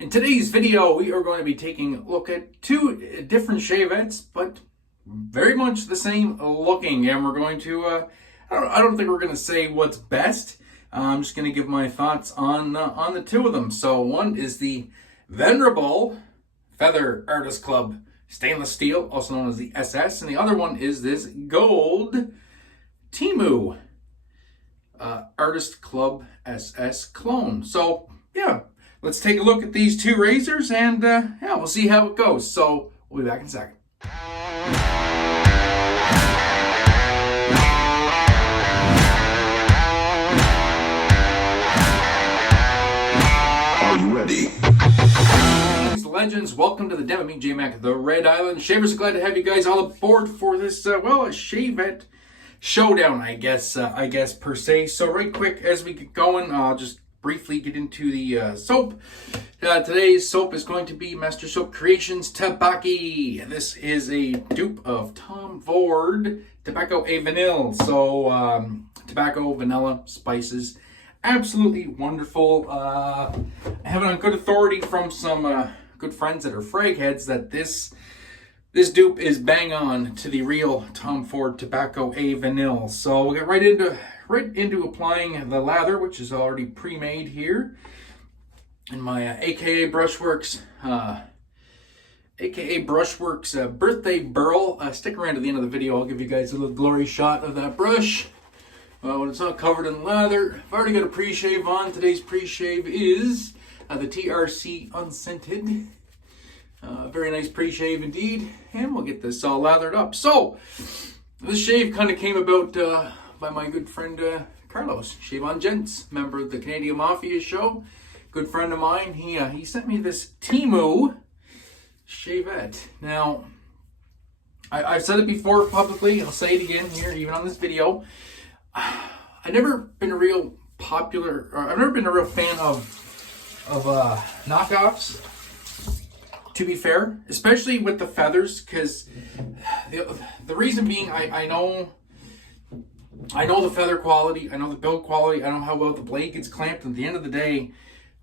In today's video, we are going to be taking a look at two different Shavettes, but very much the same looking. And we're going to, I don't think we're going to say what's best. I'm just going to give my thoughts on the two of them. So one is the venerable Feather Artist Club stainless steel, also known as the SS, and the other one is this gold Temu Artist Club SS clone. So yeah, let's take a look at these two razors and yeah, we'll see how it goes. So we'll be back in a second. Are you ready? Legends, welcome to the den with me, Jmac, the Red Island Shavers. Glad to have you guys all aboard for this, a Shavette showdown, I guess per se. So right quick, as we get going, I'll just briefly get into the soap. Today's soap is going to be Master Soap Creations Tabacchi. This is a dupe of Tom Ford Tobacco A Vanille. So tobacco, vanilla, spices. Absolutely wonderful. I have it on good authority from some good friends that are frag heads that this dupe is bang on to the real Tom Ford Tobacco A Vanille. So we'll get right into applying the lather, which is already pre-made here in my AKA Brushworks birthday Burl. Stick around to the end of the video. I'll give you guys a little glory shot of that brush. When it's not covered in lather. I've already got a pre-shave on. Today's pre-shave is the TRC Unscented. Very nice pre-shave indeed. And we'll get this all lathered up. So, this shave kind of came about by my good friend Carlos, Shave On Gents, member of the CanadianMafia Show. Good friend of mine. He sent me this Temu Shavette. Now, I've said it before publicly. I'll say it again here, even on this video. I've never been a real fan of knockoffs, to be fair, especially with the feathers, because the reason being I know the feather quality, I know the build quality, I know how well the blade gets clamped. At the end of the day,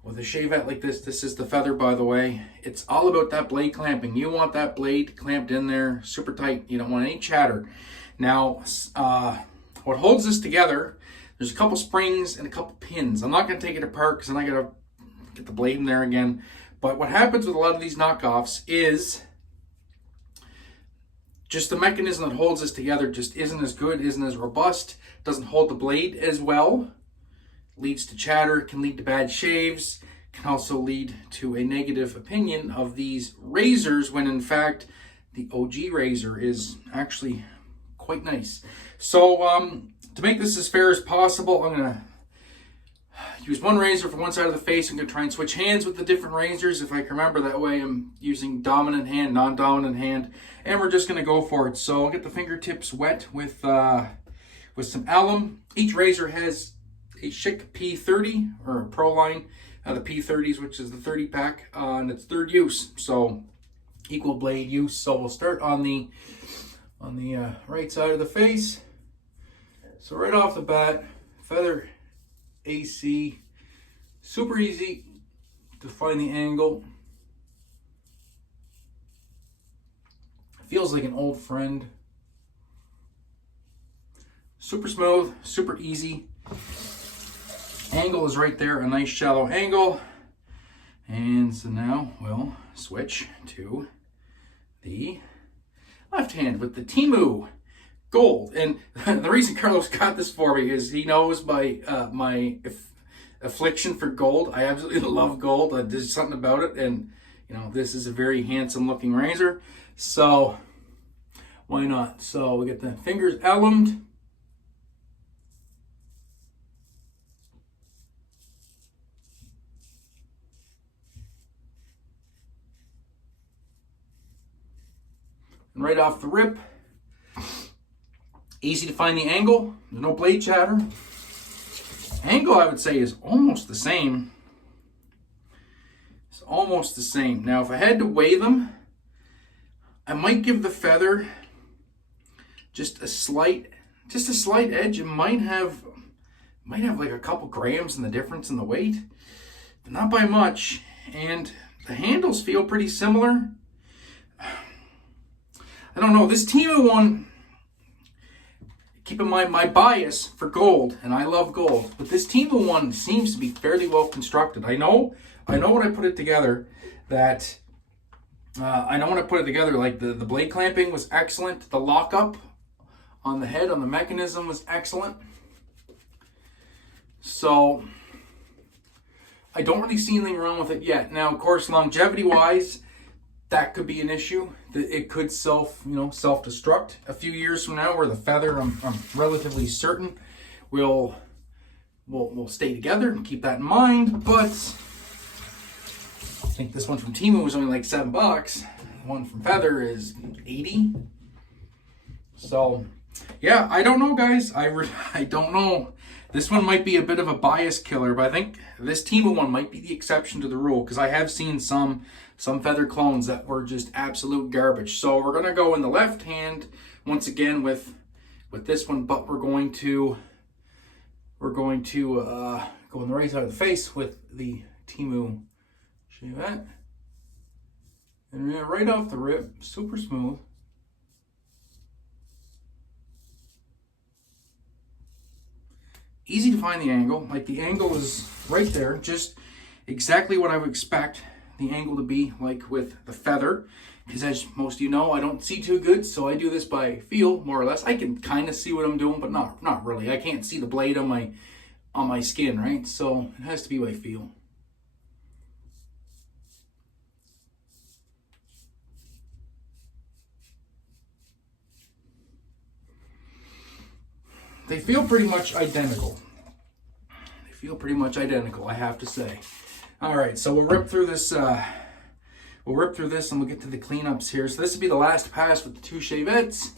with a Shavette like this is the feather, by the way, it's all about that blade clamping. You want that blade clamped in there super tight. You don't want any chatter. Now, what holds this together, there's a couple springs and a couple pins. I'm not going to take it apart because I'm not going to get the blade in there again. But what happens with a lot of these knockoffs is just the mechanism that holds this together just isn't as good, isn't as robust, doesn't hold the blade as well. Leads to chatter, can lead to bad shaves, can also lead to a negative opinion of these razors when in fact the OG razor is actually quite nice. So to make this as fair as possible, I'm going to use one razor for one side of the face. I'm going to try and switch hands with the different razors if I can remember. That way I'm using dominant hand, non-dominant hand, and we're just going to go for it. So I'll get the fingertips wet with some alum. Each razor has a Schick P30 or a Pro line, the P30s, which is the 30 pack, and it's third use, so equal blade use. So we'll start on the right side of the face. So right off the bat, Feather AC, super easy to find the angle. Feels like an old friend. Super smooth, super easy. Angle is right there, a nice shallow angle. And so now we'll switch to the left hand with the Temu Gold. And the reason Carlos got this for me is he knows my affliction for gold. I absolutely love gold. There's something about it, and you know, this is a very handsome looking razor, so why not? So we get the fingers allumed. And right off the rip, easy to find the angle. There's no blade chatter. Angle, I would say, is almost the same. It's almost the same. Now, if I had to weigh them, I might give the feather just a slight edge. It might have like a couple grams in the difference in the weight, but not by much. And The handles feel pretty similar. I don't know, this Temu one, keep in mind my bias for gold, and I love gold, but this Temu one seems to be fairly well constructed. I know when I put it together that, like the blade clamping was excellent. The lockup on the head, on the mechanism was excellent. So I don't really see anything wrong with it yet. Now, of course, longevity-wise, that could be an issue. It could self-destruct a few years from now, where the feather, I'm relatively certain, will stay together, and keep that in mind. But I think this one from Temu was only like $7. The one from Feather is 80. So yeah, I don't know, guys. I don't know. This one might be a bit of a bias killer, but I think this Temu one might be the exception to the rule, because I have seen some Feather clones that were just absolute garbage. So we're gonna go in the left hand once again with this one, but we're going to go on the right side of the face with the Temu Shavette. And right off the rip, super smooth. Easy to find the angle. Like, the angle is right there, just exactly what I would expect the angle to be like with the Feather. Because as most of you know, I don't see too good, so I do this by feel, more or less. I can kind of see what I'm doing, but not really. I can't see the blade on my skin, right? So it has to be by feel. They feel pretty much identical. I have to say. All right, so we'll rip through this. We'll rip through this, and we'll get to the cleanups here. So this will be the last pass with the two Shavettes.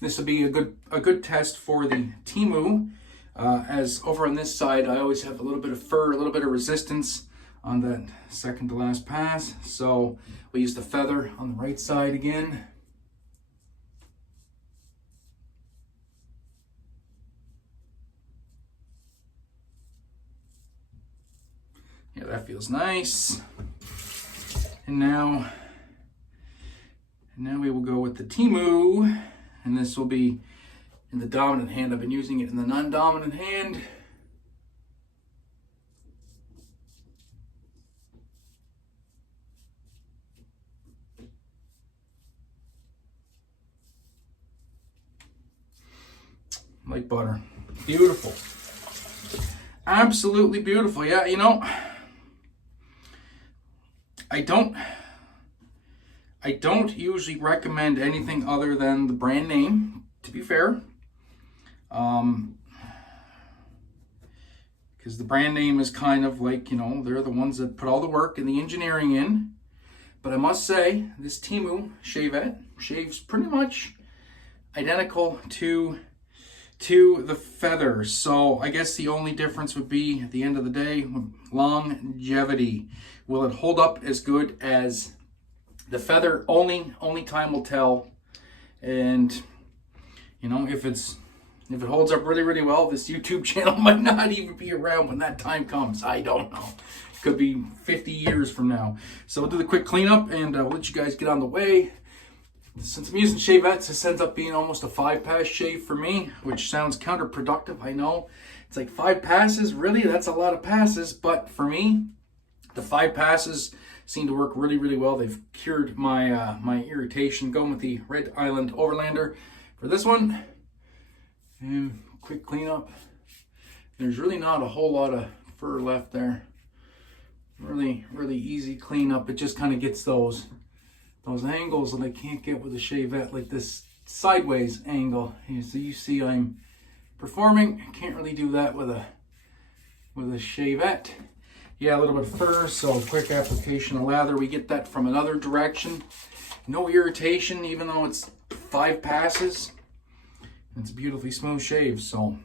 This will be a good test for the Temu. As over on this side, I always have a little bit of fur, a little bit of resistance on that second to last pass. So we use the Feather on the right side again. Yeah, that feels nice. And now we will go with the Temu, and this will be in the dominant hand. I've been using it in the non-dominant hand. Like butter. Beautiful. Absolutely beautiful. Yeah, you know, I don't usually recommend anything other than the brand name, to be fair. Because the brand name is kind of like, you know, they're the ones that put all the work and the engineering in. But I must say, this Temu Shavette shaves pretty much identical to the Feather. So I guess the only difference would be, at the end of the day, longevity. Will it hold up as good as the Feather? Only time will tell. And you know, if it holds up really, really well, this YouTube channel might not even be around when that time comes. I don't know. Could be 50 years from now. So we'll do the quick cleanup, and we'll let you guys get on the way. Since I'm using Shavettes, this ends up being almost a 5-pass shave for me, which sounds counterproductive, I know. It's like 5 passes, really? That's a lot of passes, but for me, the 5 passes seem to work really, really well. They've cured my my irritation. Going with the Red Island Overlander for this one. And quick cleanup. There's really not a whole lot of fur left there. Really, really easy cleanup. It just kind of gets those angles that I can't get with a Shavette, like this sideways angle. So you see I'm performing. Can't really do that with a Shavette. Yeah, a little bit of fur, so quick application of lather. We get that from another direction. No irritation, even though it's 5 passes. It's a beautifully smooth shave. So,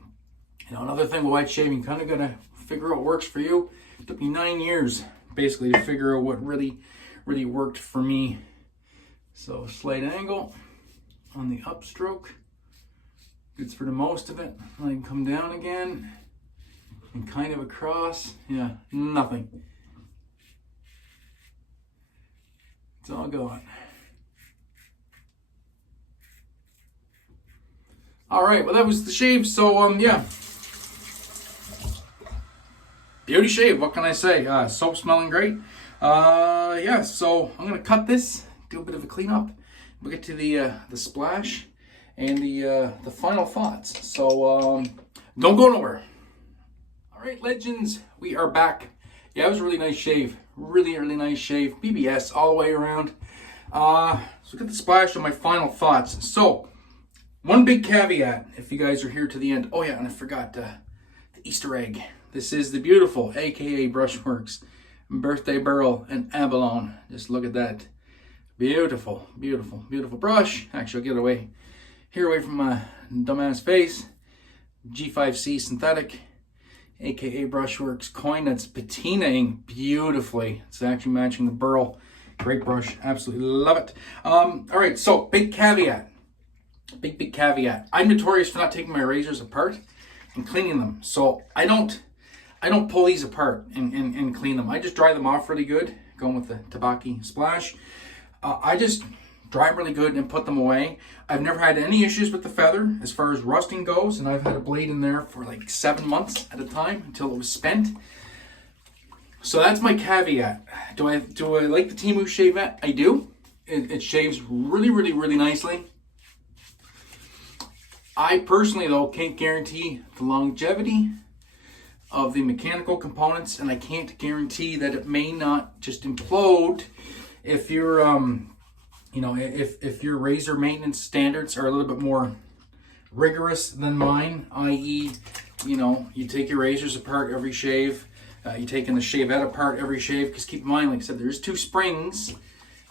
you know, another thing with white shaving, kind of gonna figure out what works for you. It took me 9 years, basically, to figure out what really, really worked for me. So, slight angle on the upstroke. Good for the most of it. I can come down again. and kind of across. Yeah, nothing. It's all gone. All right, well, that was the shave. So, yeah. Beauty shave, what can I say? Soap smelling great. Yeah, so I'm gonna cut this, do a bit of a cleanup. We'll get to the splash and the final thoughts. So, don't go nowhere. All right, legends, we are back. Yeah, it was a really nice shave. Really, really nice shave. BBS all the way around. So get the splash on my final thoughts. So, one big caveat, if you guys are here to the end. Oh yeah, and I forgot the Easter egg. This is the beautiful, aka Brushworks, Birthday Burl and Abalone. Just look at that. Beautiful, beautiful, beautiful brush. Actually, I'll get away from my dumbass face. G5C synthetic, aka Brushworks coin that's patinaing beautifully. It's actually matching the Burl. Great brush, absolutely love it. All right, so big caveat. Big caveat. I'm notorious for not taking my razors apart and cleaning them. So I don't pull these apart and clean them. I just dry them off really good, going with the Tabacchi Splash. I just dry them really good and put them away. I've never had any issues with the Feather as far as rusting goes, and I've had a blade in there for like 7 months at a time until it was spent. So that's my caveat. Do I like the Temu Shavette? I do. It shaves really, really, really nicely. I personally, though, can't guarantee the longevity of the mechanical components, and I can't guarantee that it may not just implode if you're, you know, if your razor maintenance standards are a little bit more rigorous than mine, i.e., you know, you take your razors apart every shave, you're taking the Shavette apart every shave, because keep in mind, like I said, there's 2 springs,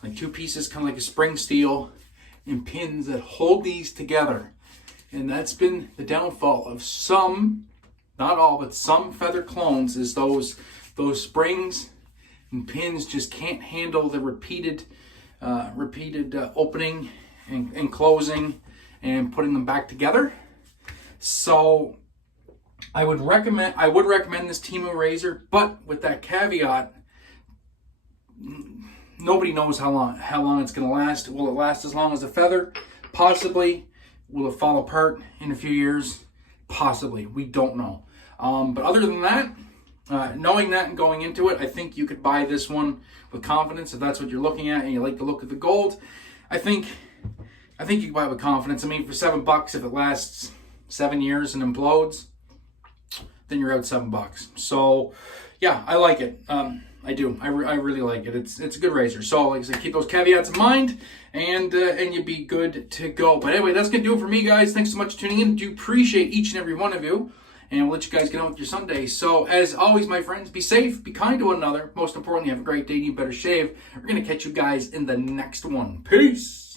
like 2 pieces, kind of like a spring steel, and pins that hold these together. And that's been the downfall of some, not all, but some Feather clones, is those springs and pins just can't handle the repeated opening and closing and putting them back together. So I would recommend this Temu razor, but with that caveat, nobody knows how long it's going to last. Will it last as long as the Feather? Possibly. Will it fall apart in a few years? Possibly. We don't know. But other than that, knowing that and going into it, I think you could buy this one with confidence if that's what you're looking at and you like the look of the gold. I think you can buy it with confidence. I mean, for $7, if it lasts 7 years and implodes, then you're out $7. So, yeah, I like it. I do. I really like it. It's a good razor. So, like I said, keep those caveats in mind, and you'd be good to go. But anyway, that's going to do it for me, guys. Thanks so much for tuning in. Do appreciate each and every one of you, and we'll let you guys get on with your Sunday. So, as always, my friends, be safe, be kind to one another. Most importantly, have a great day and you better shave. We're going to catch you guys in the next one. Peace!